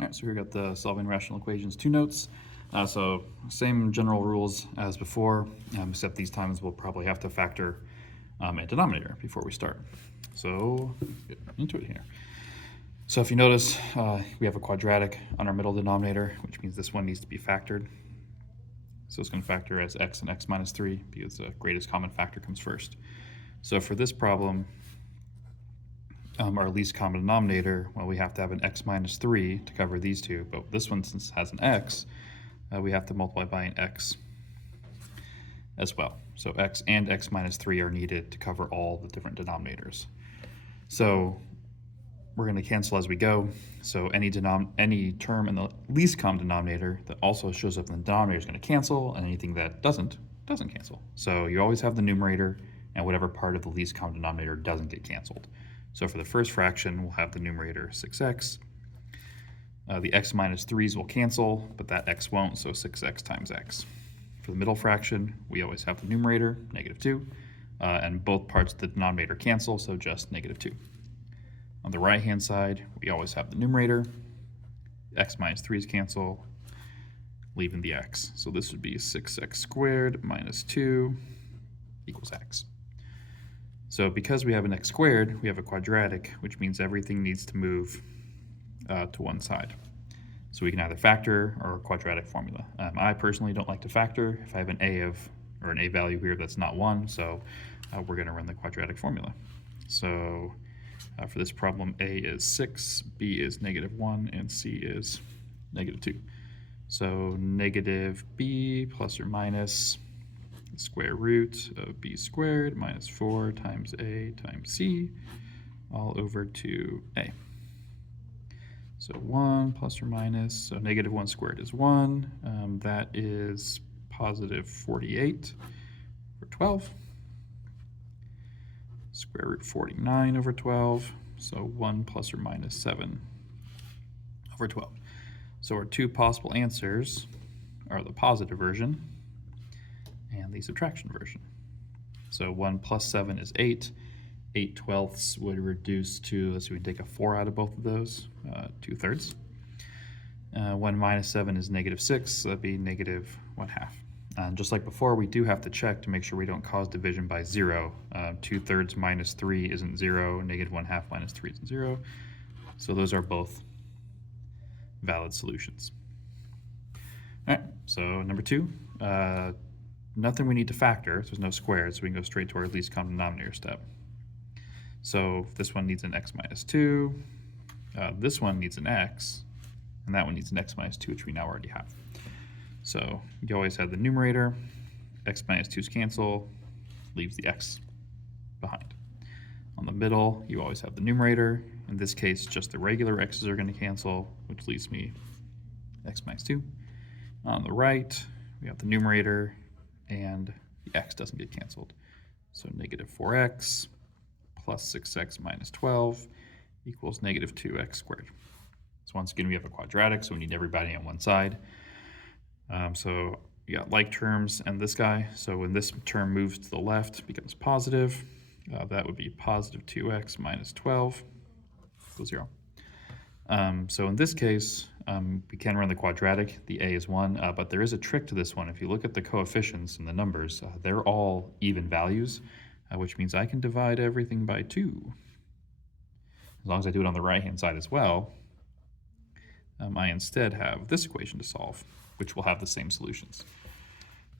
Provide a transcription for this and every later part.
All right, so here we got the solving rational equations 2 notes. So same general rules as before, except these times we'll probably have to factor a denominator before we start. So get into it here. So if you notice, we have a quadratic on our middle denominator, which means this one needs to be factored. So it's going to factor as x and x minus 3 because the greatest common factor comes first. So for this problem, our least common denominator, well, we have to have an x minus 3 to cover these two, but this one, since it has an x, we have to multiply by an x as well. So x and x minus 3 are needed to cover all the different denominators. So we're going to cancel as we go. So any term in the least common denominator that also shows up in the denominator is going to cancel, and anything that doesn't cancel. So you always have the numerator, and whatever part of the least common denominator doesn't get canceled. So for the first fraction, we'll have the numerator 6x. The x minus 3's will cancel, but that x won't, so 6x times x. For the middle fraction, we always have the numerator, -2, and both parts of the denominator cancel, so just -2. On the right-hand side, we always have the numerator, x minus 3's cancel, leaving the x. So this would be 6x squared minus 2 equals x. So because we have an x squared, we have a quadratic, which means everything needs to move to one side. So we can either factor or quadratic formula. I personally don't like to factor if I have an a value here that's not 1, so we're going to run the quadratic formula. So for this problem, a is 6, b is -1, and c is -2. So negative b plus or minus the square root of b squared minus 4 times a times c, all over 2a. So 1 plus or minus, so -1 squared is 1. That is positive 48 over 12. Square root 49 over 12. So 1 plus or minus 7 over 12. So our two possible answers are the positive version and the subtraction version. So 1 plus 7 is 8. 8/12 would reduce to, let's see, we take a 4 out of both of those, 2/3. 1 minus 7 is -6, so that'd be -1/2. And just like before, we do have to check to make sure we don't cause division by 0. 2/3 minus 3 isn't 0, -1/2 minus 3 isn't 0. So those are both valid solutions. All right, so number 2, nothing we need to factor, so there's no squares, so we can go straight to our least common denominator step. So this one needs an x minus 2, this one needs an x, and that one needs an x minus 2, which we now already have. So you always have the numerator, x minus 2's cancel, leaves the x behind. On the middle, you always have the numerator. In this case, just the regular x's are going to cancel, which leaves me x minus 2. On the right, we have the numerator, and the x doesn't get canceled. So -4x plus 6x minus 12 equals -2x squared. So once again, we have a quadratic, so we need everybody on one side. So you got like terms and this guy. So when this term moves to the left, it becomes positive. That would be positive 2x minus 12 equals 0. So in this case, we can run the quadratic. The a is 1, but there is a trick to this one. If you look at the coefficients and the numbers, they're all even values, which means I can divide everything by 2. As long as I do it on the right-hand side as well, I instead have this equation to solve, which will have the same solutions.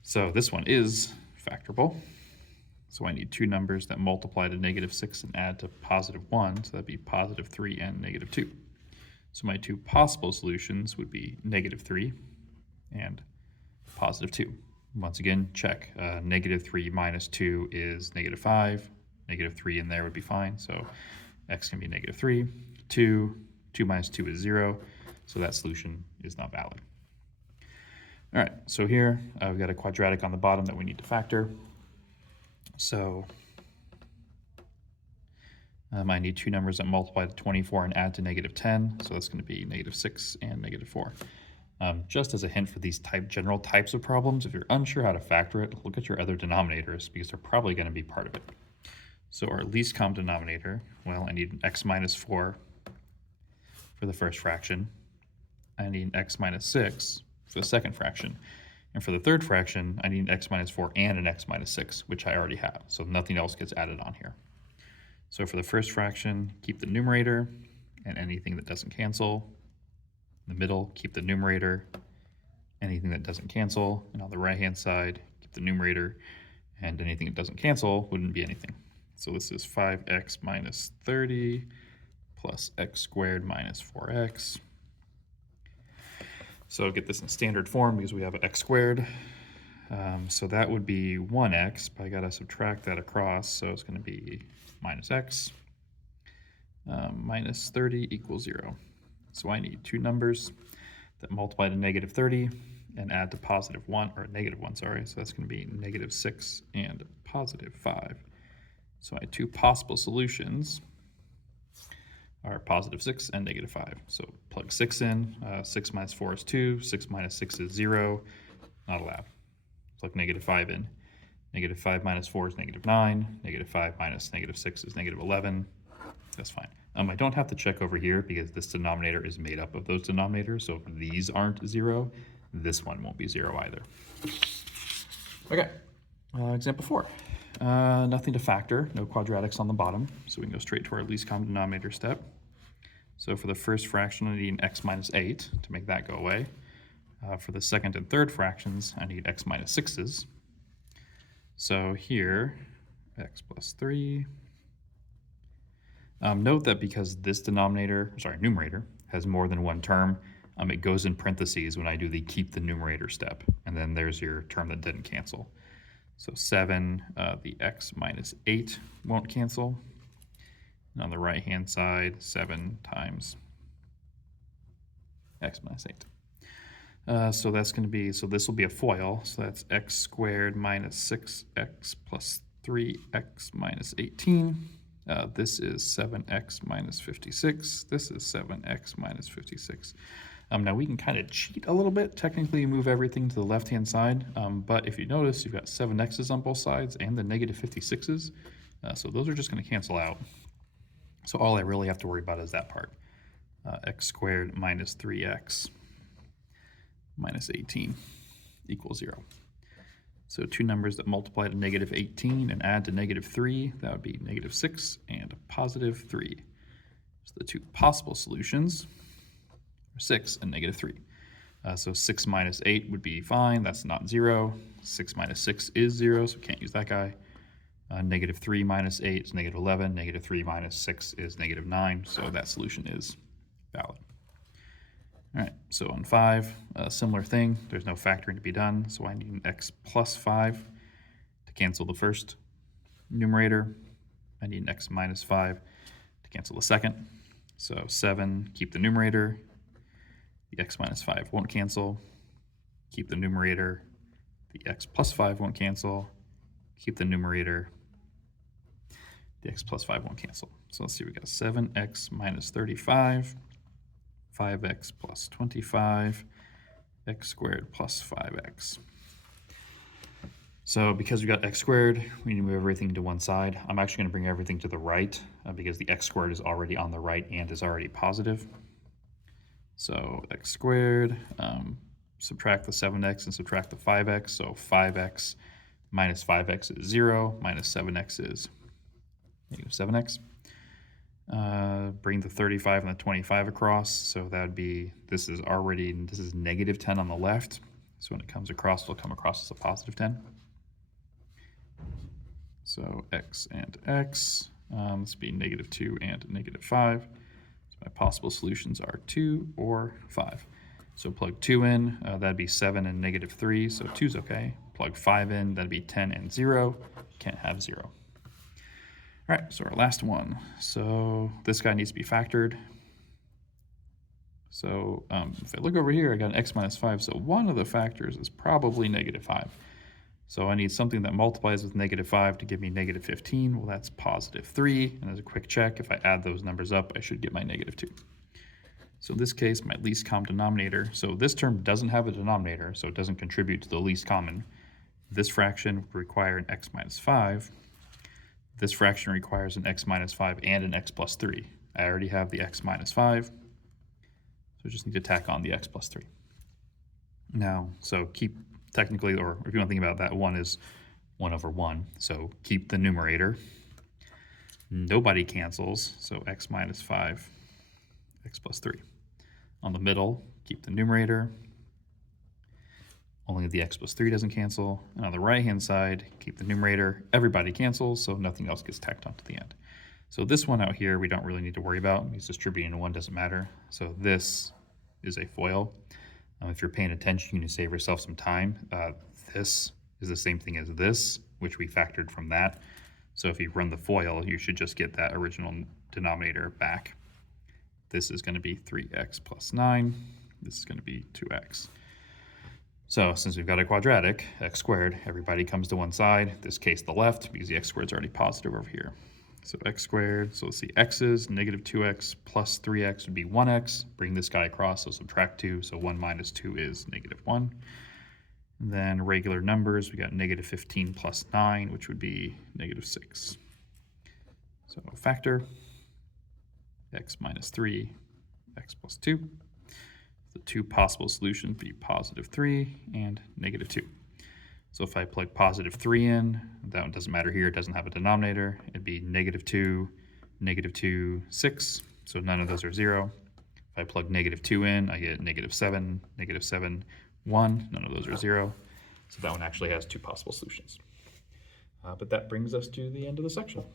So this one is factorable. So I need two numbers that multiply to -6 and add to +1, so that'd be +3 and -2. So my two possible solutions would be -3 and +2. Once again, check. -3 minus 2 is -5. -3 in there would be fine, so x can be -3. 2 minus 2 is 0, so that solution is not valid. All right, so here we've got a quadratic on the bottom that we need to factor. So I need two numbers that multiply to 24 and add to -10, so that's going to be -6 and -4. Just as a hint for these general types of problems, if you're unsure how to factor it, look at your other denominators because they're probably going to be part of it. So our least common denominator, well, I need an x minus 4 for the first fraction. I need an x minus 6 for the second fraction. And for the third fraction, I need an x minus 4 and an x minus 6, which I already have. So nothing else gets added on here. So for the first fraction, keep the numerator and anything that doesn't cancel. In the middle, keep the numerator, anything that doesn't cancel. And on the right-hand side, keep the numerator, and anything that doesn't cancel wouldn't be anything. So this is 5x minus 30 plus x squared minus 4x. So I'll get this in standard form because we have an x squared. So that would be 1x, but I got to subtract that across. So it's going to be minus x minus 30 equals 0. So I need two numbers that multiply to negative 30 and add to positive 1, or negative 1, sorry. So that's going to be negative 6 and positive 5. So my two possible solutions are positive 6 and negative 5. So plug 6 in. 6 minus 4 is 2. 6 minus 6 is 0. Not allowed. Plug negative 5 in. Negative 5 minus 4 is negative 9. Negative 5 minus negative 6 is negative 11. That's fine. I don't have to check over here because this denominator is made up of those denominators. So if these aren't 0, this one won't be 0 either. Okay, example 4. Nothing to factor, no quadratics on the bottom, so we can go straight to our least common denominator step. So for the first fraction, I need an x minus 8 to make that go away. For the second and third fractions, I need x minus 6's. So here, x plus 3. Note that because this numerator, has more than one term, it goes in parentheses when I do the keep the numerator step, and then there's your term that didn't cancel. So 7, the x minus 8 won't cancel. And on the right-hand side, 7 times x minus 8. So that's going to be, so this will be a FOIL. So that's x squared minus 6x plus 3x minus 18. This is 7x minus 56. This is 7x minus 56. Now we can kind of cheat a little bit, technically move everything to the left-hand side, but if you notice, you've got 7x's on both sides and the negative 56's, so those are just going to cancel out. So all I really have to worry about is that part. X squared minus 3x minus 18 equals 0. So two numbers that multiply to negative 18 and add to negative 3, that would be negative 6 and positive 3. So the two possible solutions are 6 and negative 3. So 6 minus 8 would be fine, that's not 0. 6 minus 6 is 0, so we can't use that guy. Negative 3 minus 8 is negative 11. Negative 3 minus 6 is negative 9, so that solution is valid. All right, so on 5, similar thing. There's no factoring to be done, so I need an x plus 5 to cancel the first numerator. I need an x minus 5 to cancel the second. So 7, keep the numerator. The x minus 5 won't cancel. Keep the numerator. The x plus 5 won't cancel. Keep the numerator. The x plus 5 won't cancel. So let's see, we got 7x minus 35. 5x plus 25, x squared plus 5x. So because we got x squared, we need to move everything to one side. I'm actually going to bring everything to the right because the x squared is already on the right and is already positive. So x squared, subtract the 7x and subtract the 5x. So 5x minus 5x is 0, minus 7x is negative 7x. Bring the 35 and the 25 across, so that would be, this is negative 10 on the left, so when it comes across, it'll come across as a positive 10. So x and x, this would be negative 2 and negative 5. So my possible solutions are 2 or 5. So plug 2 in, that'd be 7 and negative 3, so 2's okay. Plug 5 in, that'd be 10 and 0, can't have 0. All right, so our last one. So this guy needs to be factored. So if I look over here, I got an x minus 5. So one of the factors is probably negative 5. So I need something that multiplies with negative 5 to give me negative 15. Well, that's positive 3. And as a quick check, if I add those numbers up, I should get my negative 2. So in this case, my least common denominator. So this term doesn't have a denominator, so it doesn't contribute to the least common. This fraction would require an x minus 5. This fraction requires an x minus 5 and an x plus 3. I already have the x minus 5. So we just need to tack on the x plus 3. Now, so keep technically, or if you want to think about that, 1 is 1 over 1. So keep the numerator. Nobody cancels, so x minus 5, x plus 3. On the middle, keep the numerator. Only the x plus 3 doesn't cancel. And on the right-hand side, keep the numerator. Everybody cancels, so nothing else gets tacked onto the end. So this one out here, we don't really need to worry about. It's distributing to 1, doesn't matter. So this is a FOIL. If you're paying attention, you can save yourself some time. This is the same thing as this, which we factored from that. So if you run the FOIL, you should just get that original denominator back. This is going to be 3x plus 9. This is going to be 2x. So since we've got a quadratic, x squared, everybody comes to one side. In this case, the left, because the x squared is already positive over here. So x squared, so let's see, x's, negative 2x plus 3x would be 1x. Bring this guy across, so subtract 2. So 1 minus 2 is negative 1. And then regular numbers, we got negative 15 plus 9, which would be negative 6. So factor, x minus 3, x plus 2. The two possible solutions would be positive 3 and negative 2. So if I plug positive 3 in, that one doesn't matter here, it doesn't have a denominator. It'd be negative 2, 6. So none of those are 0. If I plug negative 2 in, I get negative 7, 1. None of those are 0. So that one actually has two possible solutions. But that brings us to the end of the section.